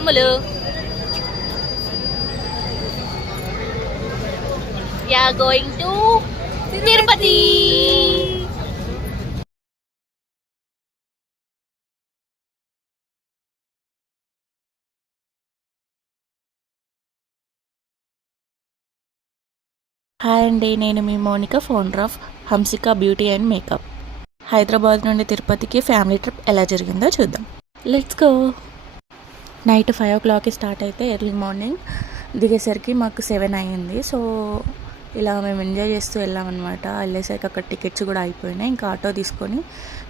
Ammulu you're going to Tirupati. Hi అండి, నేను మీ Monika, founder of Hamsika beauty and makeup. Hyderabad నుండి తిరుపతికి ఫ్యామిలీ ట్రిప్ ఎలా జరిగిందో చూద్దాం. Let's go. నైట్ 5 o'clockకి స్టార్ట్ అయితే ఎర్లీ మార్నింగ్ దిగేసరికి మాకు 7 అయ్యింది. సో ఇలా మేము ఎంజాయ్ చేస్తూ వెళ్ళామన్నమాట. వెళ్ళేసరికి అక్కడ టికెట్స్ కూడా అయిపోయినాయి. ఇంకా ఆటో తీసుకొని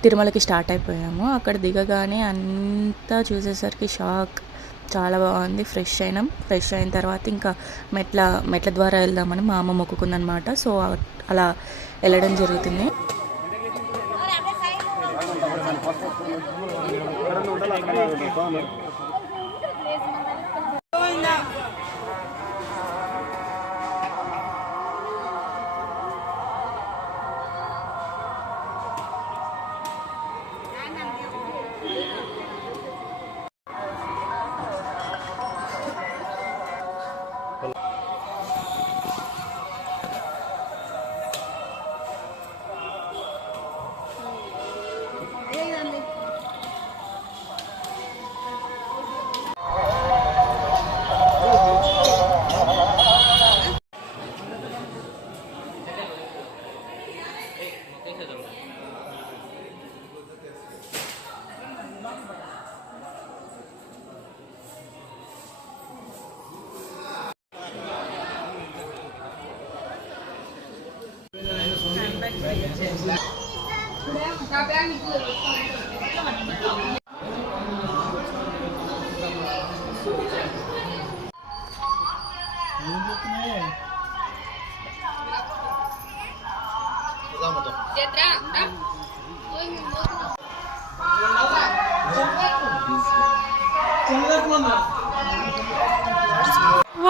తిరుమలకి స్టార్ట్ అయిపోయాము. అక్కడ దిగగానే అంతా చూసేసరికి షాక్. చాలా బాగుంది. ఫ్రెష్ అయిన తర్వాత ఇంకా మెట్ల ద్వారా వెళ్దామని మా అమ్మ మొక్కుకుందనమాట. సో అలా వెళ్ళడం జరుగుతుంది.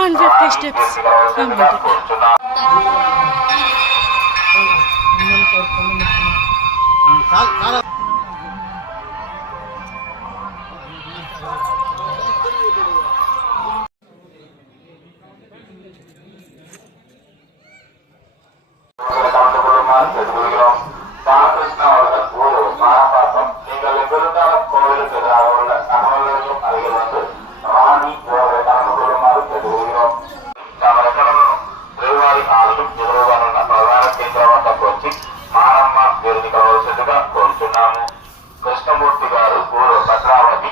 One 50 steps. కృష్ణమూర్తి గారు ఊరు భద్రావతి.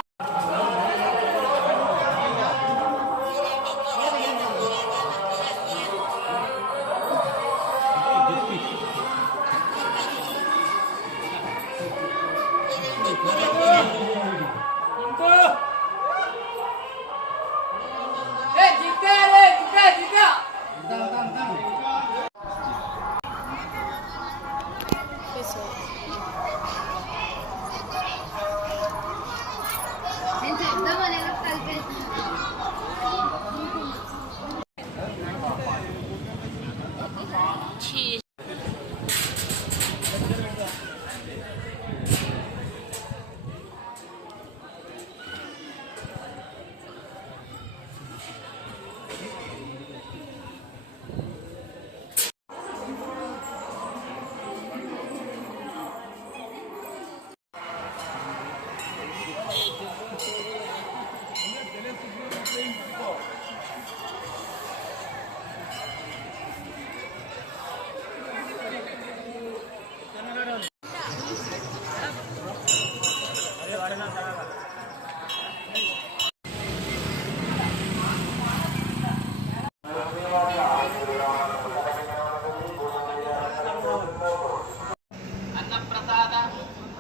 ಅನ್ನಪ್ರಸಾದ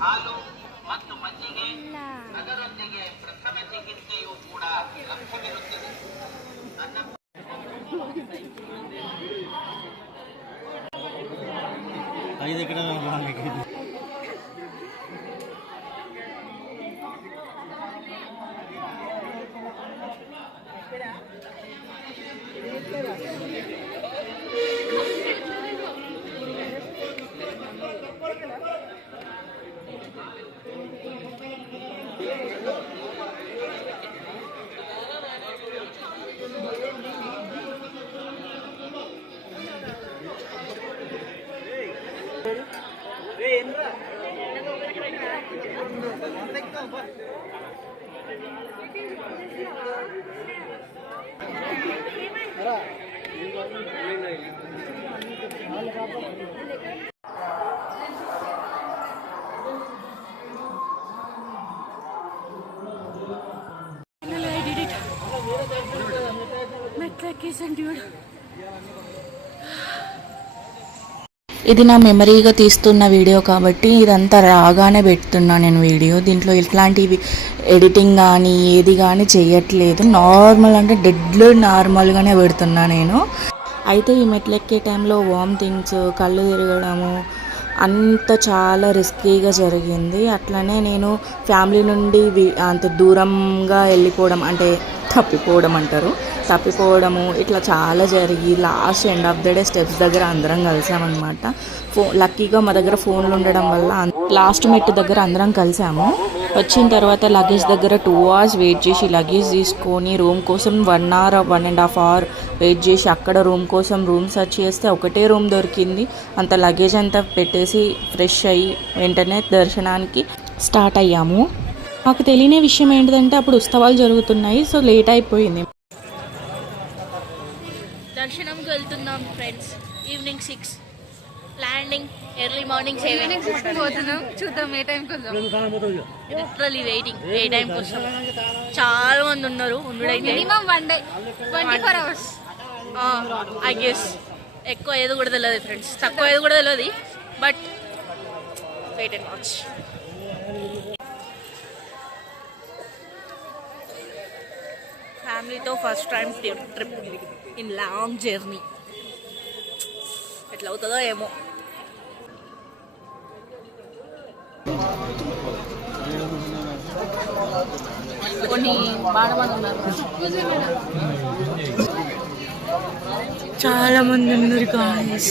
ಹಾಲು ಮತ್ತು ಮಜ್ಜಿಗೆ ಅದರೊಂದಿಗೆ ಪ್ರಥಮ ಚಿಕಿತ್ಸೆಯೂ ಕೂಡ ಲಭ್ಯವಿರುತ್ತದೆ. ఇది నా మెమరీగా తీస్తున్న వీడియో కాబట్టి ఇదంతా రాగానే పెడుతున్నా నేను వీడియో. దీంట్లో ఇట్లాంటివి ఎడిటింగ్ కానీ ఏది కానీ చేయట్లేదు. నార్మల్ అంటే డెడ్లో నార్మల్గానే పెడుతున్నా నేను. అయితే ఈ మెట్లు ఎక్కే టైంలో వామిటింగ్స్, కళ్ళు తిరగడము అంత చాలా రిస్కీగా జరిగింది. అట్లనే నేను ఫ్యామిలీ నుండి అంత దూరంగా వెళ్ళిపోవడం అంటే తప్పిపోవడం అంటారు, తప్పిపోవడము ఇట్లా చాలా జరిగి last end of the day steps దగ్గర అందరం కలిసామన్నమాట. లక్కీగా మా దగ్గర ఫోన్లు ఉండడం వల్ల లాస్ట్ మెట్టు దగ్గర అందరం కలిసాము. వచ్చిన తర్వాత లగేజ్ దగ్గర 2 hours వెయిట్ చేసి లగేజ్ తీసుకొని రూమ్ కోసం 1 hour 1.5 hour వెయిట్ చేసి అక్కడ రూమ్ కోసం రూమ్ సెర్చ్ చేస్తే ఒకటే రూమ్ దొరికింది. అంత లగేజ్ అంతా పెట్టేసి ఫ్రెష్ అయ్యి వెంటనే దర్శనానికి స్టార్ట్ అయ్యాము. మాకు తెలియని విషయం ఏంటిదంటే అప్పుడు ఉత్సవాలు జరుగుతున్నాయి, సో లేట్ అయిపోయింది. దర్శనంకి వెళ్తున్నాం friends. Evening 6, landing early morning 7 పోతున్నాం. చూద్దాం ఏ టైంకి వద్దాం. లిటరలీ వెయిటింగ్ ఏ టైంకి వస్తాం. చాలా మంది ఉన్నారు. Minimum 1 day 24 hours. I guess ఎక్కువ ఏది కూడా తెలియదు ఫ్రెండ్స్, తక్కువ ఏది కూడా తెలియదు. But wait and watch. ఫ్యామిలీతో first time trip in long journey. ఎట్లా అవుతుందో ఏమో. కొన్ని బాడమంది ఉన్నారు, చాలా మంది ఉన్నారు గాయ్స్.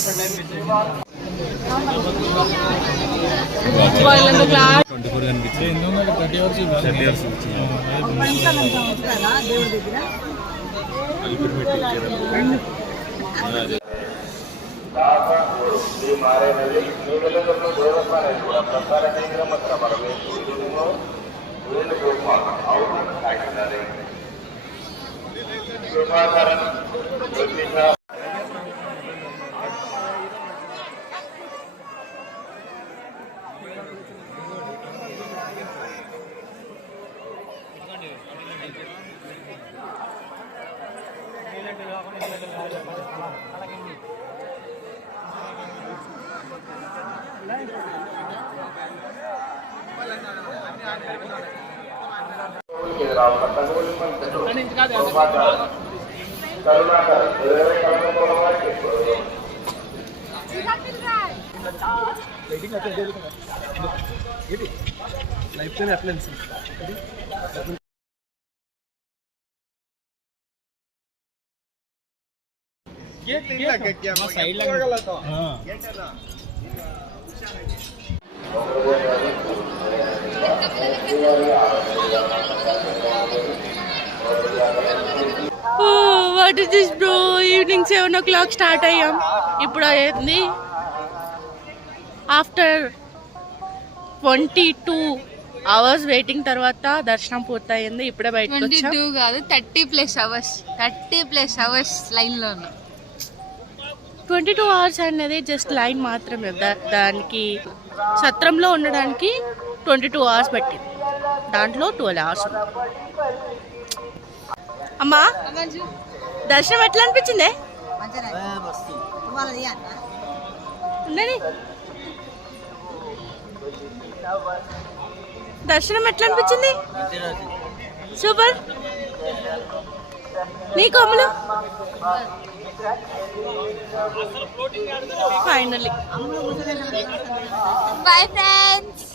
శ్రీ మారేనది నీళ్ళలో దేవస్థానం కూడా ప్రసార నిగ్రహ పరమేశ్వర వీళ్ళు అవును కాకినాడే what is this bro? Evening 7 o'clock start అయ్యాం. ఇప్పుడు అయింది ఆఫ్టర్ 22 hours వెయిటింగ్ తర్వాత దర్శనం పూర్తయింది. ఇప్పుడే బయటకు వచ్చాం. 22 కాదు 30+ hours లైన్ లో ఉన్నాం. 22 hours అనేది జస్ట్ లైన్ మాత్రమే. దానికి సత్రంలో ఉండడానికి 22 hours పట్టింది. దాంట్లో 12 hours. అమ్మా దర్శనం ఎట్లా అనిపించింది? దర్శనం ఎట్లా అనిపించింది? సూపర్. నీకు అమ్ములు? Finally bye friends.